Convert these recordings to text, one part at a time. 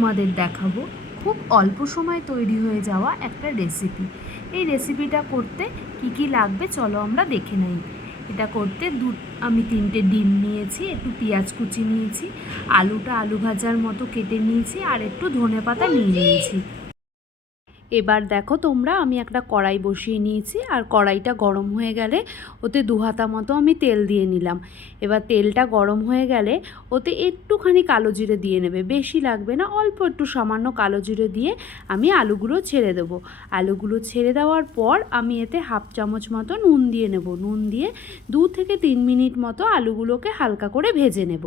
তোমাদের দেখাবো। খুব অল্প সময় তৈরি হয়ে যাওয়া একটা রেসিপি এই রেসিপিটা করতে কি কি লাগবে চলো আমরা দেখে নেই। এটা করতে দু, আমি তিনটে ডিম নিয়েছি, একটু পেঁয়াজ কুচি নিয়েছি, আলুটা আলু ভাজার মতো কেটে নিয়েছি, আর একটু ধনে পাতা নিয়ে নিয়েছি। এবার দেখো তোমরা, আমি একটা কড়াই বসিয়ে নিয়েছি, আর কড়াইটা গরম হয়ে গেলে ওতে দু হাতা মতো আমি তেল দিয়ে নিলাম। এবার তেলটা গরম হয়ে গেলে ওতে একটুখানি কালো জিরে দিয়ে নেবে, বেশি লাগবে না, অল্প একটু সামান্য কালো জিরে দিয়ে আমি আলুগুলো ছেড়ে দেবো। আলুগুলো ছেড়ে দেওয়ার পর আমি এতে হাফ চামচ মতো নুন দিয়ে নেব। নুন দিয়ে দু থেকে তিন মিনিট মতো আলুগুলোকে হালকা করে ভেজে নেব।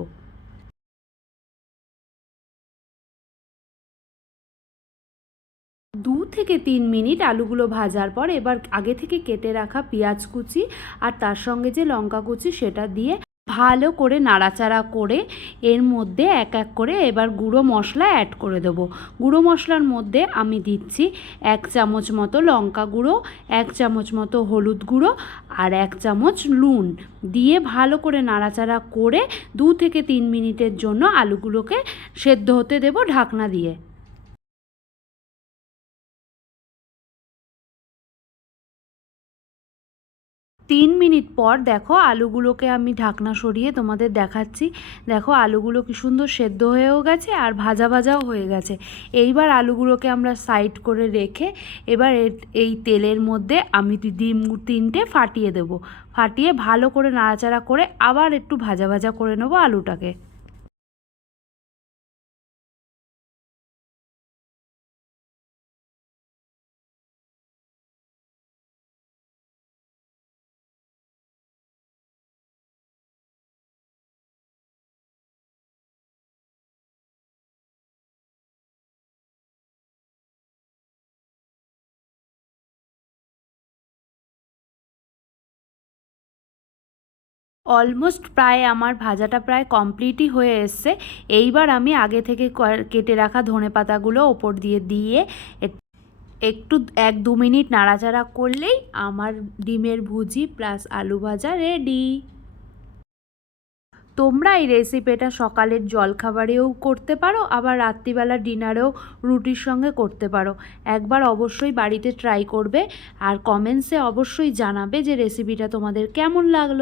থেকে তিন মিনিট আলুগুলো ভাজার পর এবার আগে থেকে কেটে রাখা পেঁয়াজ কুচি আর তার সঙ্গে যে লঙ্কা কুচি সেটা দিয়ে ভালো করে নাড়াচাড়া করে এর মধ্যে এক এক করে এবার গুঁড়ো মশলা অ্যাড করে দেবো। গুঁড়ো মশলার মধ্যে আমি দিচ্ছি এক চামচ মতো লঙ্কা গুঁড়ো, এক চামচ মতো হলুদ গুঁড়ো আর এক চামচ নুন। দিয়ে ভালো করে নাড়াচাড়া করে দু থেকে তিন মিনিটের জন্য আলুগুলোকে সেদ্ধ হতে দেবো ঢাকনা দিয়ে। তিন মিনিট পর দেখো আলুগুলোকে আমি ঢাকনা সরিয়ে তোমাদের দেখাচ্ছি। দেখো আলুগুলো কি সুন্দর সেদ্ধ হয়েও গেছে আর ভাজা ভাজাও হয়ে গেছে। এইবার আলুগুলোকে আমরা সাইড করে রেখে এবার এই তেলের মধ্যে আমি ডিম তিনটে ফাটিয়ে দেব। ফাটিয়ে ভালো করে নাড়াচাড়া করে আবার একটু ভাজা ভাজা করে নেব আলুটাকে। অলমোস্ট প্রায় আমার ভাজাটা প্রায় কমপ্লিটই হয়ে এসছে। এইবার আমি আগে থেকে কেটে রাখা ধনে পাতাগুলো ওপর দিয়ে দিয়ে একটু এক দু মিনিট নাড়াচাড়া করলেই আমার ডিমের ভুজি প্লাস আলু ভাজা রেডি। তোমরা এই রেসিপিটা সকালের জলখাবারেও করতে পারো, আবার রাত্রিবেলা ডিনারেও রুটির সঙ্গে করতে পারো। একবার অবশ্যই বাড়িতে ট্রাই করবে, আর কমেন্টসে অবশ্যই জানাবে যে রেসিপিটা তোমাদের কেমন লাগল।